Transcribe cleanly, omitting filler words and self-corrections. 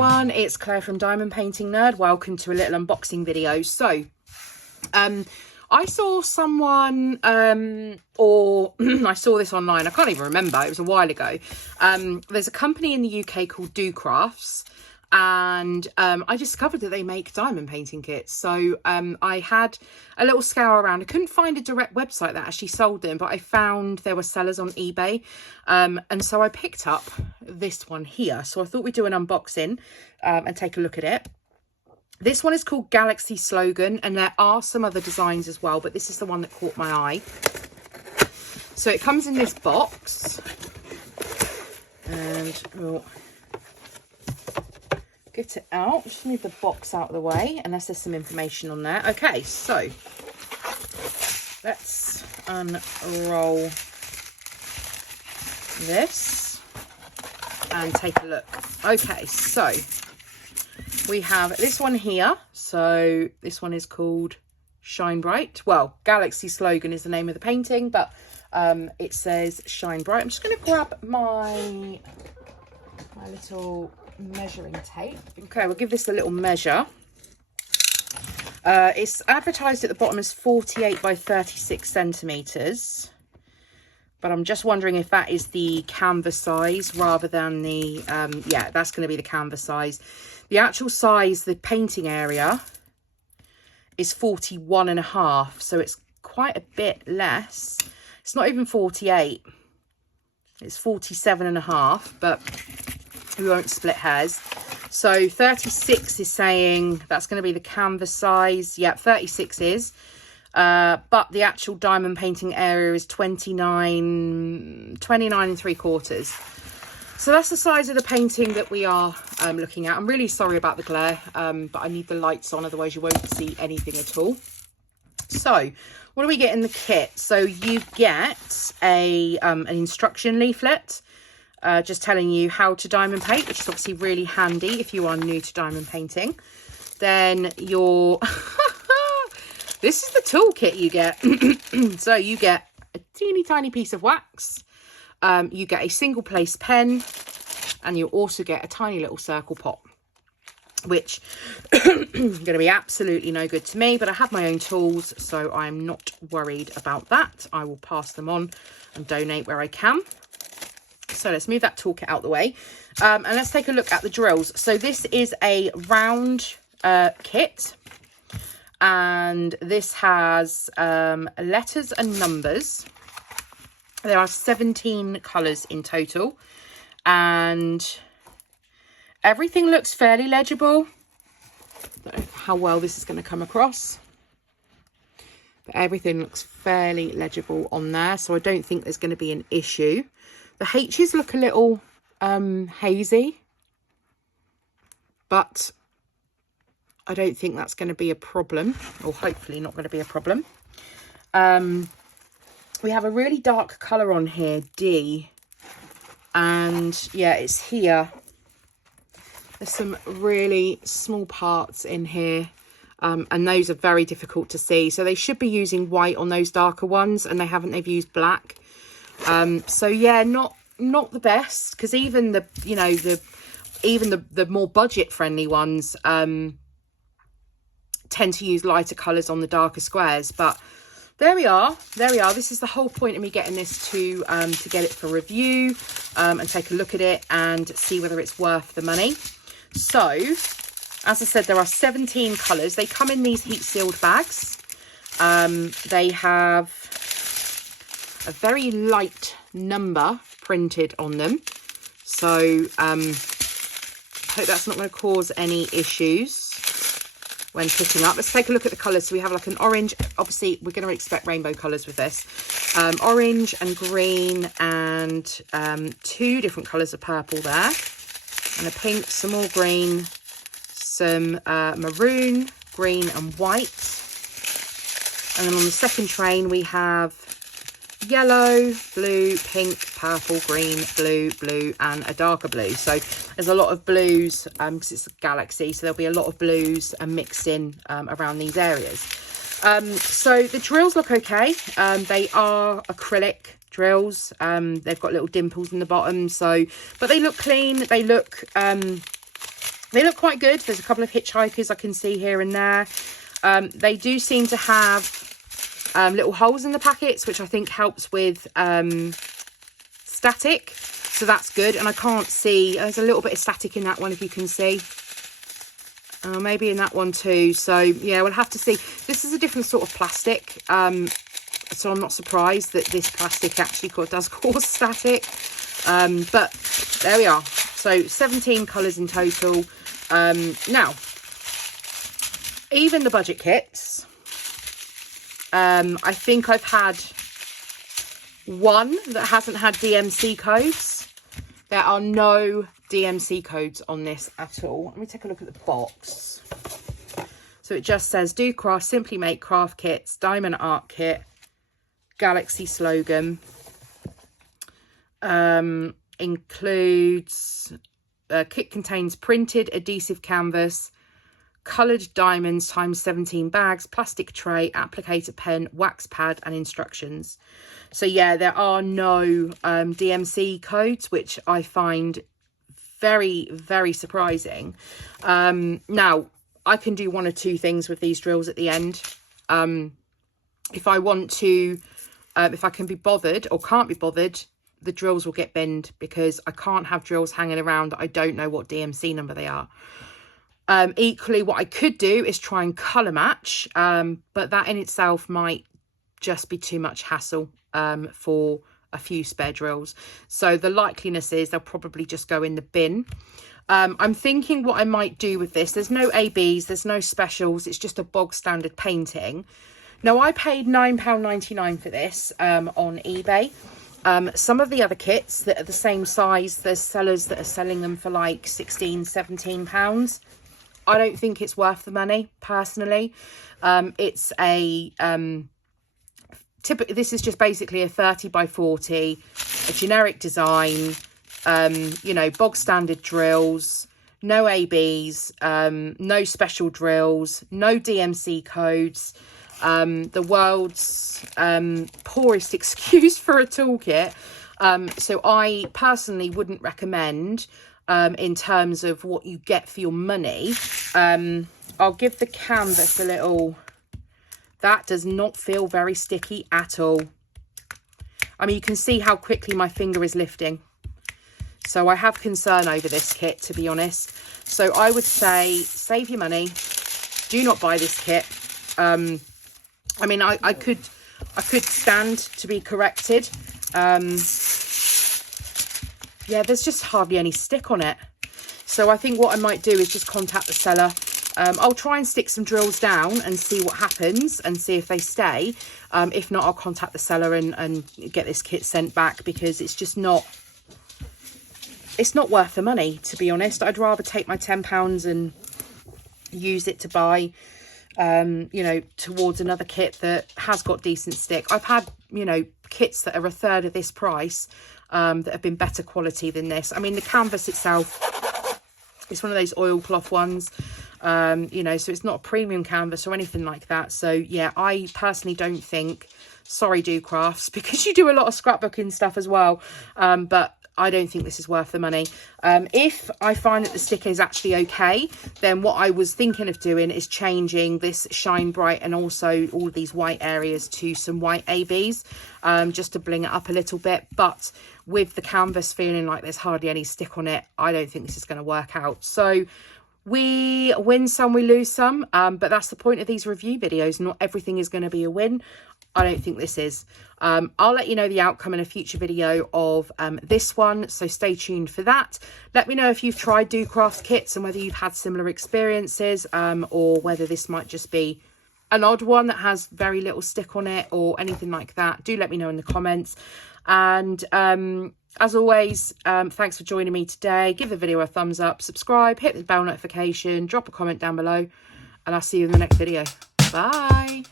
everyone, it's Claire from Diamond Painting Nerd. Welcome to a little unboxing video. So I saw someone or I saw this online, I can't even remember, it was a while ago. There's a company in the UK called Docrafts, and I discovered that they make diamond painting kits. So I had a little scour around. I couldn't find a direct website that actually sold them, but I found there were sellers on eBay, and so I picked up this one here. So I thought we'd do an unboxing and take a look at it. This one is called Galaxy Slogan, and there are some other designs as well, but this is the one that caught my eye. So it comes in this box, and we'll get it out. Just move the box out of the way, unless there's some information on there. Okay, so let's unroll this and take a look. Okay, so we have this one here. So this one is called Shine Bright. Well, Galaxy Slogan is the name of the painting, but it says Shine Bright. I'm just going to grab my little measuring tape. Okay, we'll give this a little measure. It's advertised at the bottom as 48 by 36 centimeters, but I'm just wondering if that is the canvas size rather than the yeah, that's going to be the canvas size. The actual size, the painting area, is 41.5, so it's quite a bit less. It's not even 48, it's 47.5, but we won't split hairs. So 36 is saying that's going to be the canvas size. Yeah, 36 is. But the actual diamond painting area is 29 3/4. So that's the size of the painting that we are looking at. I'm really sorry about the glare, but I need the lights on, otherwise you won't see anything at all. So what do we get in the kit? So you get an instruction leaflet, just telling you how to diamond paint, which is obviously really handy if you are new to diamond painting. Then your this is the toolkit you get. So you get a teeny tiny piece of wax, you get a single place pen, and you also get a tiny little circle pot, which is going to be absolutely no good to me, but I have my own tools, so I'm not worried about that. I will pass them on and donate where I can. So let's move that toolkit out the way, and let's take a look at the drills. So this is a round kit, and this has letters and numbers. There are 17 colours in total, and everything looks fairly legible. I don't know how well this is going to come across, but everything looks fairly legible on there, so I don't think there's going to be an issue. The H's look a little hazy, but I don't think that's going to be a problem, or hopefully not going to be a problem. We have a really dark colour on here, D, and yeah, it's here. There's some really small parts in here, and those are very difficult to see. So they should be using white on those darker ones, and they've used black. So yeah, not the best, because even the, you know, the more budget friendly ones tend to use lighter colours on the darker squares. But there we are. This is the whole point of me getting this to get it for review, and take a look at it and see whether it's worth the money. So as I said, there are 17 colours. They come in these heat sealed bags. They have a very light number printed on them, so I hope that's not going to cause any issues when picking up. Let's take a look at the colours. So we have like an orange, obviously we're going to expect rainbow colours with this, orange and green, and two different colours of purple there, and a pink, some more green, some maroon, green and white. And then on the second train we have yellow, blue, pink, purple, green, blue, and a darker blue. So there's a lot of blues, because it's a Galaxy, so there'll be a lot of blues mixed in around these areas. So the drills look okay. They are acrylic drills. They've got little dimples in the bottom, so, but they look clean. They look They look quite good. There's a couple of hitchhikers I can see here and there. They do seem to have little holes in the packets, which I think helps with static. So that's good. And I can't see, there's a little bit of static in that one, if you can see. Maybe in that one too. So yeah, we'll have to see. This is a different sort of plastic. So I'm not surprised that this plastic actually does cause static. But there we are. So 17 colours in total. Now, even the budget kits, I think I've had one that hasn't had DMC codes. There are no DMC codes on this at all. Let me take a look at the box. So it just says Docrafts, Simply Make Craft Kits, Diamond Art Kit, Galaxy slogan. Includes kit contains printed adhesive canvas, coloured diamonds times 17 bags, plastic tray, applicator pen, wax pad and instructions. So yeah, there are no DMC codes, which I find very, very surprising. Now, I can do one or two things with these drills at the end. If I want to, if I can be bothered or can't be bothered, the drills will get binned, because I can't have drills hanging around that I don't know what DMC number they are. Equally, what I could do is try and colour match, but that in itself might just be too much hassle for a few spare drills. So the likeliness is they'll probably just go in the bin. I'm thinking what I might do with this. There's no ABs, there's no specials. It's just a bog standard painting. Now, I paid £9.99 for this on eBay. Some of the other kits that are the same size, there's sellers that are selling them for like £16-17. I don't think it's worth the money, personally. It's a this is just basically a 30 by 40, a generic design, you know, bog standard drills, no ABs, no special drills, no DMC codes. The world's poorest excuse for a toolkit. So I personally wouldn't recommend, in terms of what you get for your money. I'll give the canvas a little. That does not feel very sticky at all. I mean, you can see how quickly my finger is lifting. So I have concern over this kit, to be honest. So I would say save your money. Do not buy this kit. I mean, I could stand to be corrected. Yeah, there's just hardly any stick on it. So I think what I might do is just contact the seller. I'll try and stick some drills down and see what happens and see if they stay. If not, I'll contact the seller and get this kit sent back, because it's just not, it's not worth the money, to be honest. I'd rather take my £10 and use it to buy, you know, towards another kit that has got decent stick. I've had, you know, kits that are a third of this price that have been better quality than this. I mean, the canvas itself, it's one of those oilcloth ones, you know, so it's not a premium canvas or anything like that. So yeah, I personally don't think, sorry Docrafts, because you do a lot of scrapbooking stuff as well, but I don't think this is worth the money. If I find that the sticker is actually okay, then what I was thinking of doing is changing this Shine Bright and also all of these white areas to some white ABs, just to bling it up a little bit. But with the canvas feeling like there's hardly any stick on it, I don't think this is going to work out. So we win some, we lose some, but that's the point of these review videos. Not everything is going to be a win. I don't think this is. I'll let you know the outcome in a future video of this one, so stay tuned for that. Let me know if you've tried Docrafts kits and whether you've had similar experiences, or whether this might just be an odd one that has very little stick on it or anything like that. Do let me know in the comments. And as always, thanks for joining me today. Give the video a thumbs up, subscribe, hit the bell notification, drop a comment down below, and I'll see you in the next video. Bye.